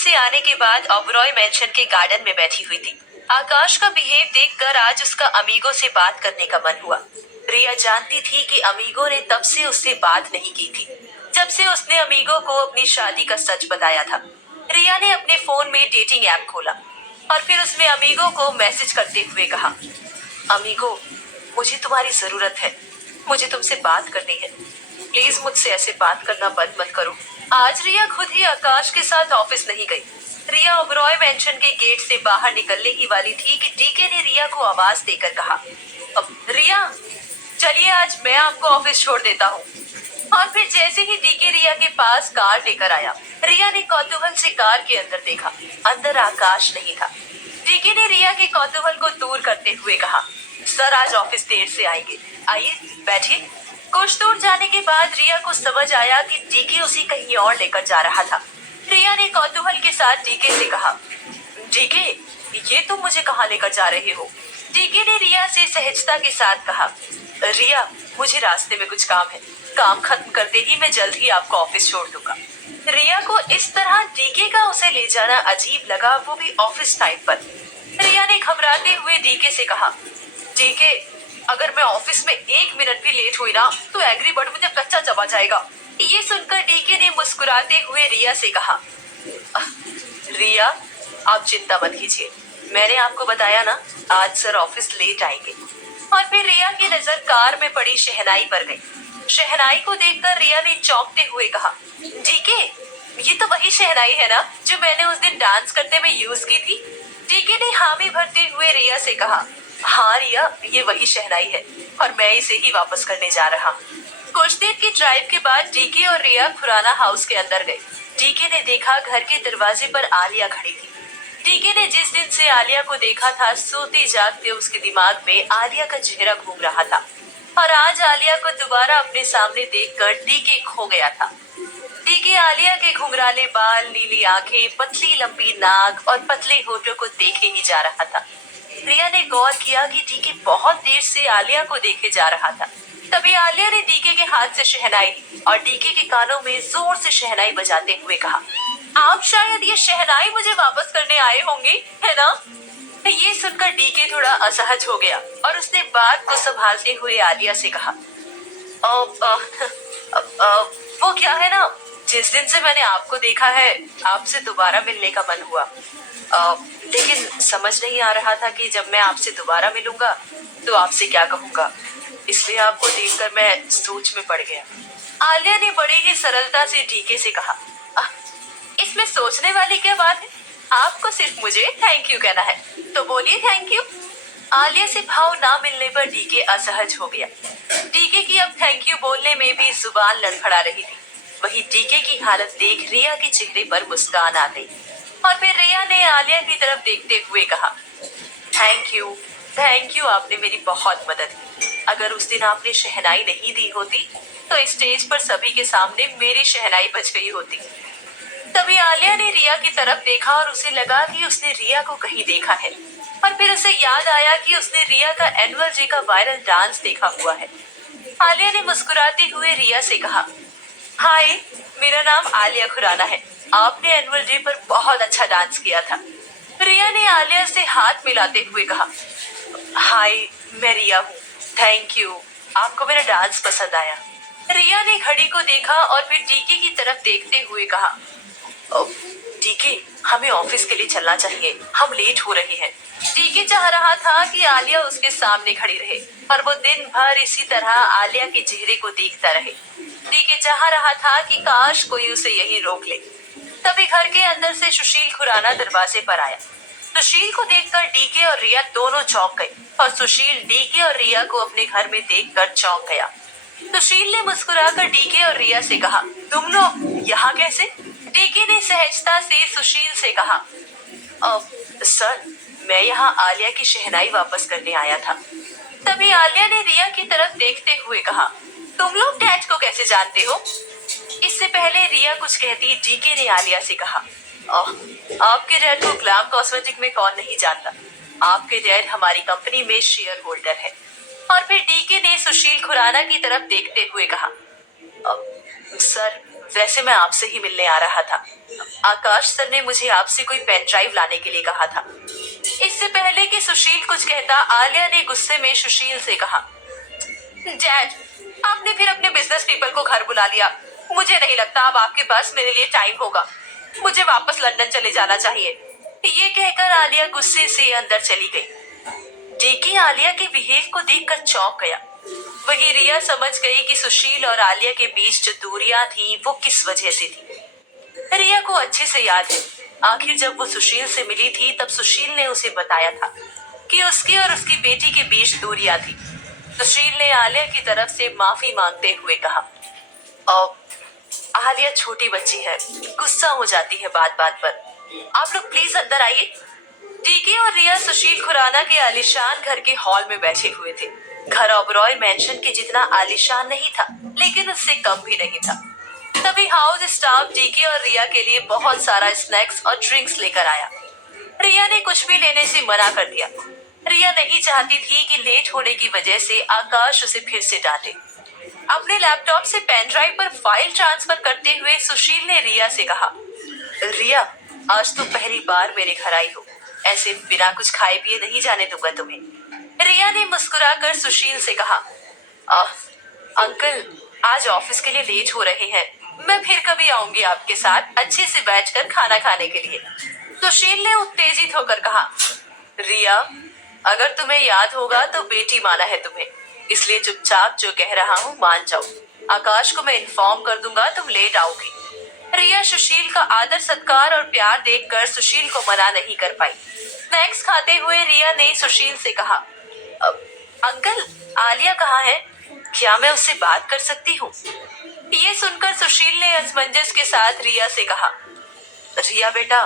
से आने के बाद ओबरॉय मेंशन के गार्डन में बैठी हुई थी। आकाश का बिहेव देखकर आज उसका अमीगो से बात करने का मन हुआ। रिया जानती थी कि अमीगो ने तब से उससे बात नहीं की थी जब से उसने अमीगो को अपनी शादी का सच बताया था। रिया ने अपने फोन में डेटिंग ऐप खोला और फिर उसमें अमीगो को मैसेज करते हुए कहा, अमीगो, मुझे तुम्हारी जरूरत है। मुझे तुमसे बात करनी है। प्लीज मुझसे ऐसे बात करना बंद मत करो। आज रिया खुद ही आकाश के साथ ऑफिस नहीं गई। रिया ओबरॉय मेंशन के गेट से बाहर निकलने ही वाली थी कि डीके ने रिया को आवाज देकर कहा, अब रिया, चलिए आज मैं आपको ऑफिस छोड़ देता हूँ। और फिर जैसे ही डीके रिया के पास कार लेकर आया, रिया ने कौतूहल से कार के अंदर देखा। अंदर आकाश नहीं था। डीके ने रिया के कौतूहल को दूर करते हुए कहा, सर आज ऑफिस देर से आएंगे, आइए बैठिए। कुछ दूर जाने के बाद रिया को समझ आया कि डीके उसे कहीं और लेकर जा रहा था। रिया ने कौतूहल के साथ डीके से कहा, डीके, ये तुम मुझे कहाँ लेकर जा रहे हो? डीके ने रिया से सहजता के साथ कहा, रिया, मुझे रास्ते में कुछ काम है। काम खत्म करते ही मैं जल्द ही आपको ऑफिस छोड़ दूंगा। रिया को इस तरह डीके का उसे ले जाना अजीब लगा, वो भी ऑफिस टाइम पर। रिया ने घबराते हुए डीके से कहा, डीके, अगर मैं ऑफिस में 1 मिनट भी लेट हुई ना तो एग्री बर्ड मुझे कच्चा चबा जाएगा। ये सुनकर डीके ने मुस्कुराते हुए रिया से कहा, रिया, आप चिंता मत कीजिए, मैंने आपको बताया ना आज सर ऑफिस लेट आएंगे। और फिर रिया की नजर कार में पड़ी शहनाई पर गई। शहनाई को देखकर रिया ने चौंकते हुए कहा, डीके, ये तो वही शहनाई है ना जो मैंने उस दिन डांस करते में यूज की थी? डीके ने हामी भरते हुए रिया से कहा, हाँ रिया, ये वही शहनाई है और मैं इसे ही वापस करने जा रहा हूँ। कुछ देर की ड्राइव के बाद डीके और रिया खुराना हाउस के अंदर गए। डीके ने देखा घर के दरवाजे पर आलिया खड़ी थी। डीके ने जिस दिन से आलिया को देखा था, सोते जागते उसके दिमाग में आलिया का चेहरा घूम रहा था और आज आलिया को दोबारा अपने सामने देखकर डीके खो गया था। डीके आलिया के घुंघराले बाल, नीली आंखें, पतली लंबी नाक और पतले होठों को देखे ही जा रहा था। रिया ने गौर किया कि डीके बहुत देर से आलिया को देखे जा रहा था। तभी आलिया ने डीके के हाथ से शहनाई ली और डीके के कानों में जोर से शहनाई बजाते हुए कहा, आप शायद ये शहनाई मुझे वापस करने आए होंगे, है ना? ये सुनकर डीके थोड़ा असहज हो गया और उसने बात को संभालते हुए आलिया से कहा, वो क्या है ना, जिस दिन से मैंने आपको देखा है आपसे दोबारा मिलने का मन हुआ। लेकिन समझ नहीं आ रहा था कि जब मैं आपसे दोबारा मिलूंगा तो आपसे क्या कहूंगा, इसलिए आपको देखकर मैं सोच में पड़ गया। आलिया ने बड़ी ही सरलता से डीके से कहा, इसमें सोचने वाली क्या बात है? आपको सिर्फ मुझे थैंक यू कहना है, तो बोलिए थैंक यू। आलिया से भाव ना मिलने पर डीके असहज हो गया। डीके की अब थैंक यू बोलने में भी जुबान लड़खड़ा रही थी। वही डीके की हालत देख रिया के चेहरे पर मुस्कान आ गई और फिर रिया ने आलिया की तरफ देखते हुए कहा, थैंक यू, आपने मेरी बहुत मदद की। अगर उस दिन आपने शहनाई नहीं दी होती तो स्टेज पर सभी के सामने मेरी शहनाई बज गई होती। तभी आलिया ने रिया की तरफ देखा और उसे लगा कि उसने रिया को कहीं देखा है और फिर उसे याद आया कि उसने रिया का एनुअल डे का वायरल डांस देखा हुआ है। आलिया ने मुस्कुराते हुए रिया से कहा, हाय, मेरा नाम आलिया खुराना है। आपने एनुअल डे पर बहुत अच्छा डांस किया था। रिया ने आलिया से हाथ मिलाते हुए कहा, हाय, मैं रिया हूँ, थैंक यू, आपको मेरा डांस पसंद आया। रिया ने घड़ी को देखा और फिर डीके की तरफ देखते हुए कहा, डीके, हमें ऑफिस के लिए चलना चाहिए, हम लेट हो रहे हैं। डीके चाह रहा था कि आलिया उसके सामने खड़ी रहे और वो दिन भर इसी तरह आलिया के चेहरे को देखता रहे। डीके चाह रहा था कि काश कोई उसे यहीं रोक ले। तभी घर के अंदर से सुशील खुराना दरवाजे पर आया। सुशील को देखकर डीके और रिया दोनों चौंक गए और सुशील डीके और रिया को अपने घर में देखकर चौंक गया। सुशील ने मुस्कुराकर डीके और रिया से कहा, तुम लोग यहाँ कैसे? डीके ने सहजता से सुशील से कहा, सर, मैं यहाँ आलिया की शहनाई वापस करने आया था। तभी आलिया ने रिया की तरफ देखते हुए कहा, तुम लोग डैड को कैसे जानते हो? इससे पहले रिया कुछ कहती डीके ने आलिया से कहा, आपके डैड को ग्लैम कॉस्मेटिक में कौन नहीं जानता। आपके डैड हमारी कंपनी में शेयर होल्डर है। और फिर डीके ने सुशील खुराना की तरफ देखते हुए कहा, सर, वैसे मैं आपसे ही मिलने आ रहा था। आकाश सर ने मुझे आपसे कोई पेन ड्राइव लाने के लिए कहा था। इससे पहले कि सुशील कुछ कहता, आलिया ने गुस्से में सुशील से कहा, डैड, आपने फिर अपने बिजनेस पीपल को घर बुला लिया। मुझे नहीं लगता अब आपके पास मेरे लिए टाइम होगा। मुझे वापस लंदन चले जाना चाहिए। ये कहकर आलिया गुस्से से अंदर चली गई। डीकी आलिया के बिहेव को देखकर चौंक गया। वही रिया समझ गई कि सुशील और आलिया के बीच जो दूरियां थी वो किस वजह से थी। रिया को अच्छे से याद है, आखिर जब वो सुशील से मिली थी तब सुशील ने उसे बताया था कि उसकी और उसकी बेटी के बीच दूरियां थी। सुशील ने आलिया की तरफ से माफी मांगते हुए कहा, आलिया छोटी बच्ची है, गुस्सा हो जाती है बात बात पर। आप लोग प्लीज अंदर आइए। डीके और रिया सुशील खुराना के आलीशान घर के हॉल में बैठे हुए थे। घर ओबरॉय मेंशन के जितना आलीशान नहीं था, लेकिन उससे कम भी नहीं था। तभी हाउस स्टाफ डीके और रिया के लिए बहुत सारा स्नैक्स और ड्रिंक्स लेकर आया। रिया ने कुछ भी लेने से मना कर दिया। रिया नहीं चाहती थी कि लेट होने की वजह से आकाश उसे फिर से डांटे। अपने लैपटॉप से पेन ड्राइव पर फाइल ट्रांसफर करते हुए सुशील ने रिया से कहा, रिया, आज तो पहली बार मेरे घर आई हो, ऐसे बिना कुछ खाए पिए नहीं जाने दूंगा तुम्हें। रिया ने मुस्कुराकर सुशील से कहा, अंकल, आज ऑफिस के लिए लेट हो रहे हैं, मैं फिर कभी आऊंगी आपके साथ अच्छे से बैठकर खाना खाने के लिए। सुशील ने उत्तेजित होकर कहा, रिया, अगर तुम्हें याद होगा तो बेटी माना है तुम्हें, इसलिए चुपचाप जो कह रहा हूँ मान जाओ। आकाश को मैं इन्फॉर्म कर दूंगा तुम लेट आओगी। रिया सुशील का आदर सत्कार और प्यार देखकर सुशील को मना नहीं कर पाई। स्नैक्स खाते हुए रिया ने सुशील से कहा, अंकल, आलिया कहाँ है? क्या मैं उससे बात कर सकती हूँ? ये सुनकर सुशील ने असमंजस के साथ रिया से कहा, रिया बेटा,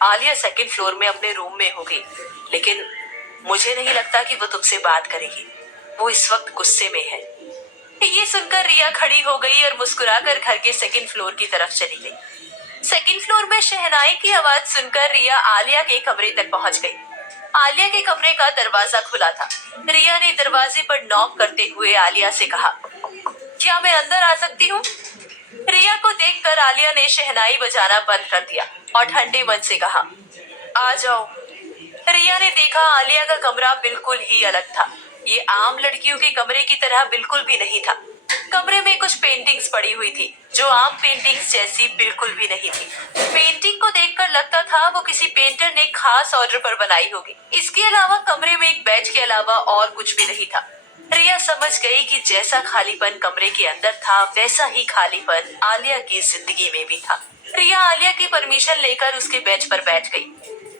आलिया सेकंड फ्लोर में अपने रूम में होगी, लेकिन मुझे नहीं लगता कि वो तुमसे बात करेगी। वो इस वक्त गुस्से में है। ये सुनकर रिया खड़ी हो गई और मुस्कुराकर घर के सेकंड फ्लोर की तरफ चली गई। सेकंड फ्लोर में शहनाई की आवाज सुनकर रिया आलिया के कमरे तक पहुंच गई। आलिया के कमरे का दरवाजा खुला था। रिया ने दरवाजे पर नॉक करते हुए आलिया से कहा, क्या मैं अंदर आ सकती हूँ? रिया को देखकर आलिया ने शहनाई बजाना बंद कर दिया और ठंडे मन से कहा, आ जाओ। रिया ने देखा आलिया का कमरा बिल्कुल ही अलग था। ये आम लड़कियों के कमरे की तरह बिल्कुल भी नहीं था। कमरे में कुछ पेंटिंग्स पड़ी हुई थी जो आम पेंटिंग्स जैसी बिल्कुल भी नहीं थी। पेंटिंग को देखकर लगता था वो किसी पेंटर ने खास ऑर्डर पर बनाई होगी। इसके अलावा कमरे में एक बेड के अलावा और कुछ भी नहीं था। रिया समझ गई कि जैसा खालीपन कमरे के अंदर था वैसा ही खालीपन आलिया की जिंदगी में भी था। रिया आलिया की परमिशन लेकर उसके बेड पर बैठ गई।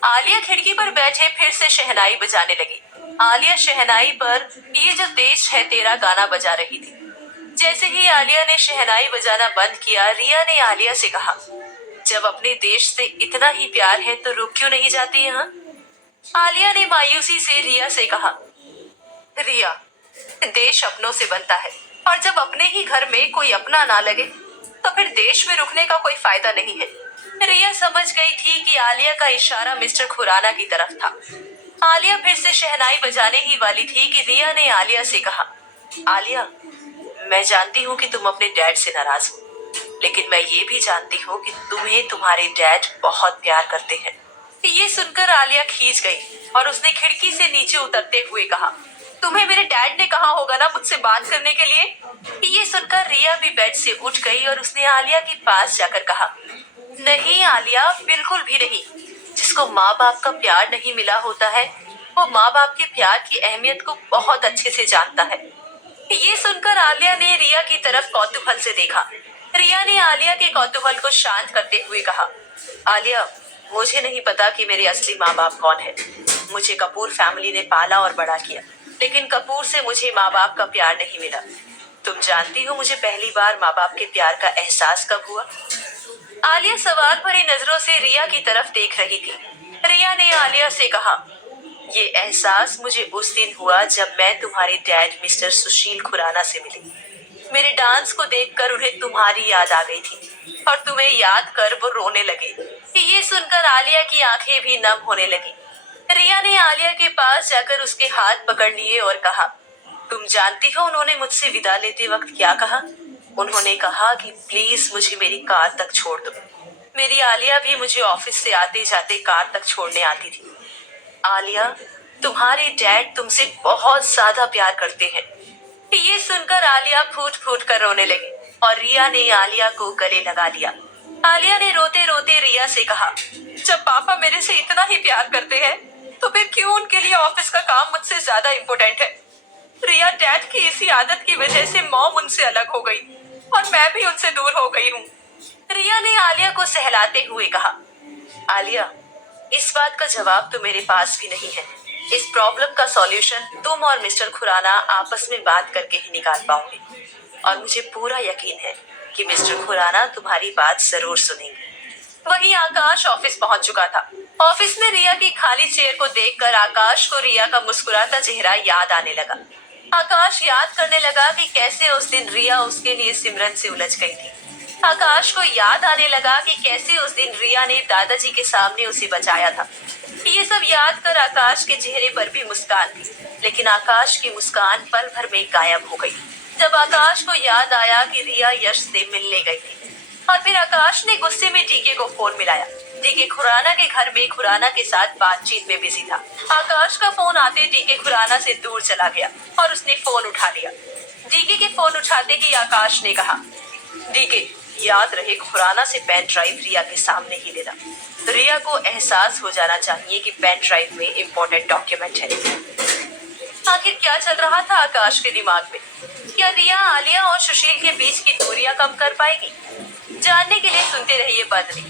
आलिया खिड़की पर बैठे फिर से शहनाई बजाने लगी। आलिया शहनाई पर ये जो देश है तेरा गाना बजा रही थी। जैसे ही आलिया ने शहनाई बजाना बंद किया, रिया ने आलिया से कहा, जब अपने देश से इतना ही प्यार है तो रुक क्यों नहीं जाती यहाँ? आलिया ने मायूसी से रिया से कहा, रिया, देश अपनों से बनता है और जब अपने ही घर में कोई अपना ना लगे तो फिर देश में रुकने का कोई फायदा नहीं है। रिया समझ गई थी कि आलिया का इशारा मिस्टर खुराना की तरफ था। आलिया फिर से शहनाई बजाने ही वाली थी कि रिया ने आलिया से कहा, आलिया, मैं जानती हूँ कि तुम अपने डैड से नाराज हो, लेकिन मैं ये भी जानती हूँ कि तुम्हें तुम्हारे डैड बहुत प्यार करते हैं। ये सुनकर आलिया खींच गई और उसने खिड़की से नीचे उतरते हुए कहा, तुम्हें मेरे डैड ने कहा होगा ना मुझसे बात करने के लिए। ये सुनकर रिया भी बेड से उठ गई और उसने आलिया के पास जाकर कहा, नहीं आलिया, बिल्कुल भी नहीं। जिसको माँ बाप का प्यार नहीं मिला होता है वो माँ बाप के प्यार की अहमियत को बहुत अच्छे से जानता है। ये सुनकर आलिया ने रिया की तरफ कौतूहल से देखा। रिया ने आलिया के कौतूहल को शांत करते हुए कहा, आलिया, मुझे नहीं पता कि मेरे असली माँ बाप कौन है। मुझे कपूर फैमिली ने पाला और बड़ा किया, लेकिन कपूर से मुझे माँ बाप का प्यार नहीं मिला। तुम जानती हो मुझे पहली बार माँ बाप के प्यार का एहसास कब हुआ? आलिया सवाल भरी नजरों से रिया की तरफ देख रही थी। रिया ने आलिया से कहा, ये एहसास मुझे उस दिन हुआ जब मैं तुम्हारे डैड मिस्टर सुशील खुराना से मिली। मेरे डांस को देखकर उन्हें तुम्हारी याद आ गई थी और तुम्हें याद कर वो रोने लगे। ये सुनकर आलिया की आंखें भी नम होने लगी। रिया ने आलिया के पास जाकर उसके हाथ पकड़ लिए और कहा, तुम जानती हो उन्होंने मुझसे विदा लेते वक्त क्या कहा? उन्होंने कहा कि प्लीज मुझे मेरी कार तक छोड़ दो। मेरी आलिया भी मुझे ऑफिस से आते जाते कार तक छोड़ने आती थी। आलिया, तुम्हारे डैड तुमसे बहुत ज्यादा प्यार करते हैं। ये सुनकर आलिया फूट फूट कर रोने लगी और रिया ने आलिया को गले लगा लिया। आलिया ने रोते रोते रिया से कहा, जब पापा मेरे से इतना ही प्यार करते हैं तो फिर क्यों उनके लिए ऑफिस का काम मुझसे ज्यादा इम्पोर्टेंट है। रिया, डैड की इसी आदत की वजह से मॉम उनसे अलग हो गई और मैं भी उनसे दूर हो गई हूँ। रिया ने आलिया को सहलाते हुए कहा, आलिया, इस बात का जवाब तो मेरे पास भी नहीं है। इस प्रॉब्लम का सॉल्यूशन तुम और मिस्टर खुराना आपस में बात करके ही निकाल पाओगे और मुझे पूरा यकीन है कि मिस्टर खुराना तुम्हारी बात जरूर सुनेंगे। वहीं आकाश ऑफिस पहुंच चुका था। ऑफिस में रिया की खाली चेयर को देखकर आकाश को रिया का मुस्कुराता चेहरा याद आने लगा। आकाश याद करने लगा कि कैसे उस दिन रिया उसके लिए सिमरन से उलझ गई थी। आकाश को याद आने लगा कि कैसे उस दिन रिया ने दादाजी के सामने उसे बचाया था। ये सब याद कर आकाश के चेहरे पर भी मुस्कान थी, लेकिन आकाश की मुस्कान पल भर में गायब हो गई जब आकाश को याद आया कि रिया यश से मिलने गई थी। और फिर आकाश ने गुस्से में डीके को फोन मिलाया। डीके खुराना के घर में खुराना के साथ बातचीत में बिजी था। आकाश का फोन आते डीके खुराना से दूर चला गया और उसने फोन उठा लिया। डीके के फोन उठाते ही आकाश ने कहा, डीके, याद रहे खुराना से पेन ड्राइव रिया के सामने ही देना। रिया को एहसास हो जाना चाहिए कि पेन ड्राइव में इम्पोर्टेंट डॉक्यूमेंट है। आखिर क्या चल रहा था आकाश के दिमाग में? क्या रिया आलिया और सुशील के बीच की दूरियां कम कर पाएगी? जानने के लिए सुनते रहिए बदली।